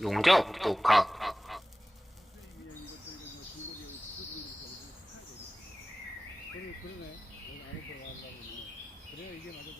용접 독학 그러, 그러네. 안에 들어가려고 그래 이게 맞아